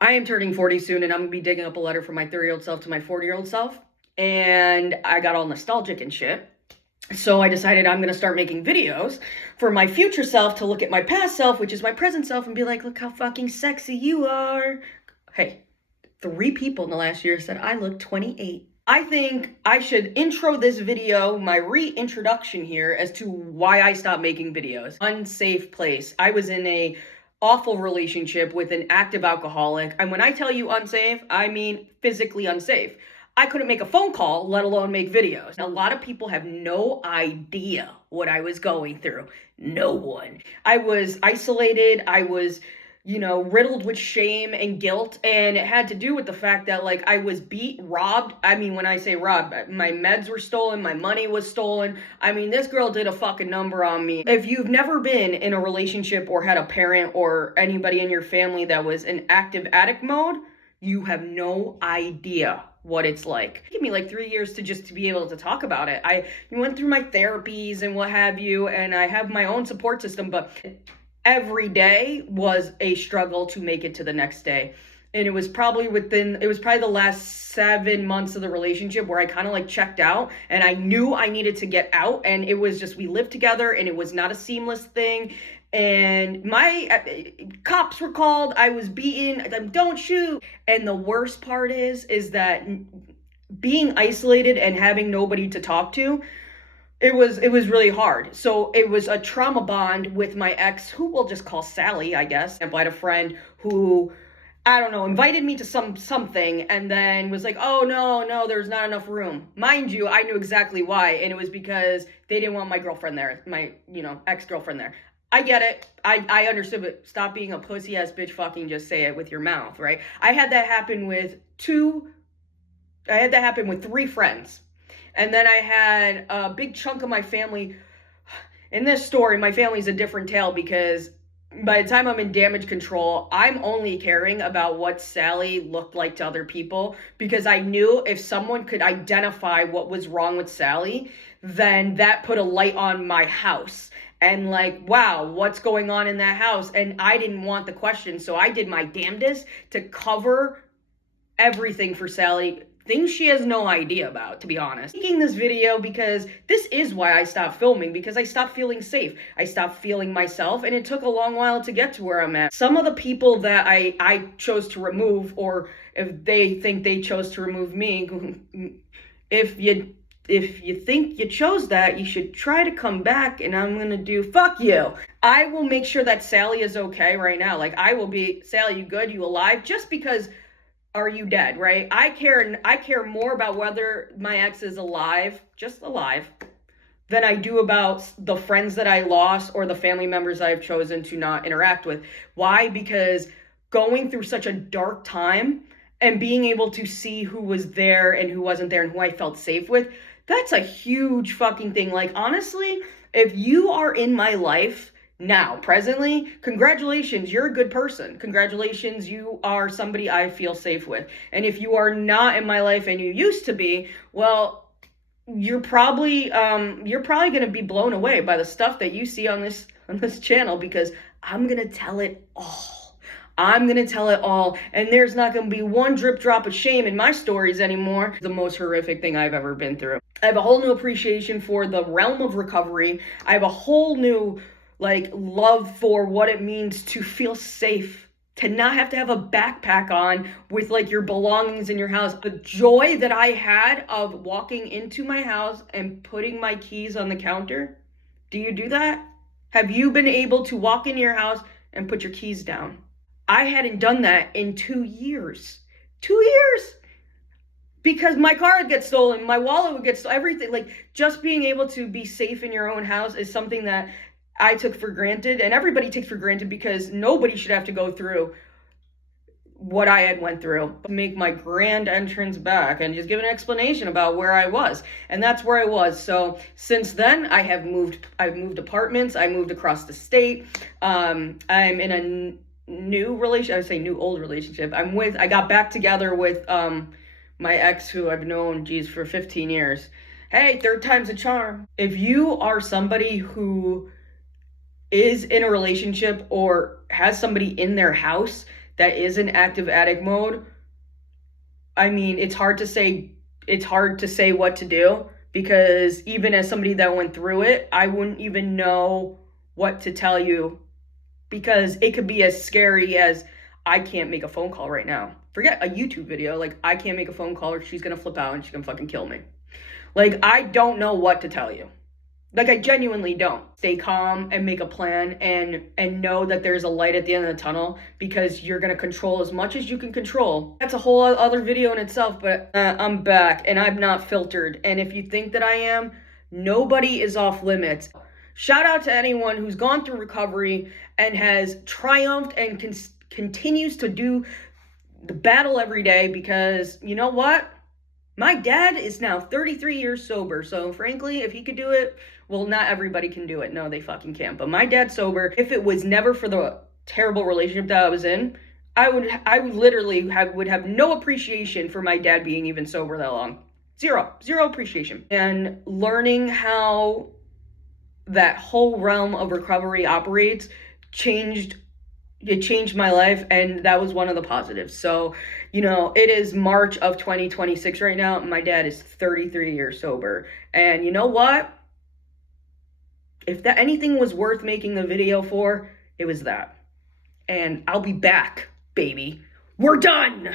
I am turning 40 soon, and I'm gonna be digging up a letter from my 30-year-old self to my 40-year-old self. And I got all nostalgic and shit. So I decided I'm gonna start making videos for my future self to look at my past self, which is my present self, and be like, look how fucking sexy you are. Hey, 3 people in the last year said I look 28. I think I should intro this video, my reintroduction here, as to why I stopped making videos. Unsafe place. I was in a awful relationship with an active alcoholic. And when I tell you unsafe, I mean physically unsafe. I couldn't make a phone call, let alone make videos. A lot of people have no idea what I was going through. No one. I was isolated. I was riddled with shame and guilt. And it had to do with the fact that, like, I was beat, robbed. I mean, when I say robbed, my meds were stolen, my money was stolen. I mean, this girl did a fucking number on me. If you've never been in a relationship or had a parent or anybody in your family that was in active addict mode, you have no idea what it's like. It took me like 3 years to be able to talk about it. I went through my therapies and what have you, and I have my own support system, but every day was a struggle to make it to the next day. And it was probably the last 7 months of the relationship where I kind of like checked out, and I knew I needed to get out. And it was just, we lived together, and it was not a seamless thing. And my cops were called. I was beaten. Don't shoot. And the worst part is that being isolated and having nobody to talk to, it was really hard. So it was a trauma bond with my ex, who we'll just call Sally, I guess. I had a friend who, I don't know, invited me to something, and then was like, oh, no, there's not enough room. Mind you, I knew exactly why, and it was because they didn't want my girlfriend there, my, ex-girlfriend there. I get it. I understood, but stop being a pussy-ass bitch, fucking just say it with your mouth, right? I had that happen with 3 friends. And then I had a big chunk of my family. In this story, my family's a different tale, because by the time I'm in damage control, I'm only caring about what Sally looked like to other people, because I knew if someone could identify what was wrong with Sally, then that put a light on my house. And like, wow, what's going on in that house? And I didn't want the question, so I did my damnedest to cover everything for Sally. Things she has no idea about, to be honest. Making this video because this is why I stopped filming, because I stopped feeling safe. I stopped feeling myself, and it took a long while to get to where I'm at. Some of the people that I chose to remove, or if they think they chose to remove me, if you think you chose that, you should try to come back, and I'm gonna do fuck you. I will make sure that Sally is okay right now. Like, I will be, Sally, you good? You alive? Just because, are you dead, right? I care more about whether my ex is alive, just alive, than I do about the friends that I lost or the family members I've chosen to not interact with. Why? Because going through such a dark time and being able to see who was there and who wasn't there and who I felt safe with, that's a huge fucking thing. Like, honestly, if you are in my life now, presently, congratulations, you're a good person. Congratulations, you are somebody I feel safe with. And if you are not in my life and you used to be, well, you're probably going to be blown away by the stuff that you see on this channel, because I'm going to tell it all. I'm going to tell it all, and there's not going to be one drip drop of shame in my stories anymore. The most horrific thing I've ever been through. I have a whole new appreciation for the realm of recovery. I have a whole new love for what it means to feel safe, to not have to have a backpack on with your belongings in your house. The joy that I had of walking into my house and putting my keys on the counter. Do you do that? Have you been able to walk into your house and put your keys down? I hadn't done that in 2 years. 2 years! Because my car would get stolen, my wallet would get stolen, everything. Just being able to be safe in your own house is something that I took for granted, and everybody takes for granted, because nobody should have to go through what I had went through. Make my grand entrance back and just give an explanation about where I was, and that's where I was. So since then, I've moved apartments, I moved across the state. I'm in a new relationship. I would say new old relationship. I got back together with my ex, who I've known for 15 years. Hey, third time's a charm. If you are somebody who is in a relationship or has somebody in their house that is in active addict mode, I mean, it's hard to say what to do, because even as somebody that went through it, I wouldn't even know what to tell you, because it could be as scary as, I can't make a phone call right now. Forget a YouTube video. Like, I can't make a phone call or she's going to flip out and she's going to fucking kill me. Like, I don't know what to tell you. Like, I genuinely don't. Stay calm and make a plan, and know that there's a light at the end of the tunnel, because you're going to control as much as you can control. That's a whole other video in itself, but I'm back and I'm not filtered. And if you think that I am, nobody is off limits. Shout out to anyone who's gone through recovery and has triumphed and continues to do the battle every day, because you know what? My dad is now 33 years sober, so frankly, if he could do it, well, not everybody can do it. No, they fucking can't. But my dad's sober. If it was never for the terrible relationship that I was in, I would literally would have no appreciation for my dad being even sober that long. Zero appreciation. And learning how that whole realm of recovery operates changed my life, and that was one of the positives. So, you know, it is March of 2026 right now. My dad is 33 years sober. And you know what? If that anything was worth making the video for, it was that. And I'll be back, baby. We're done!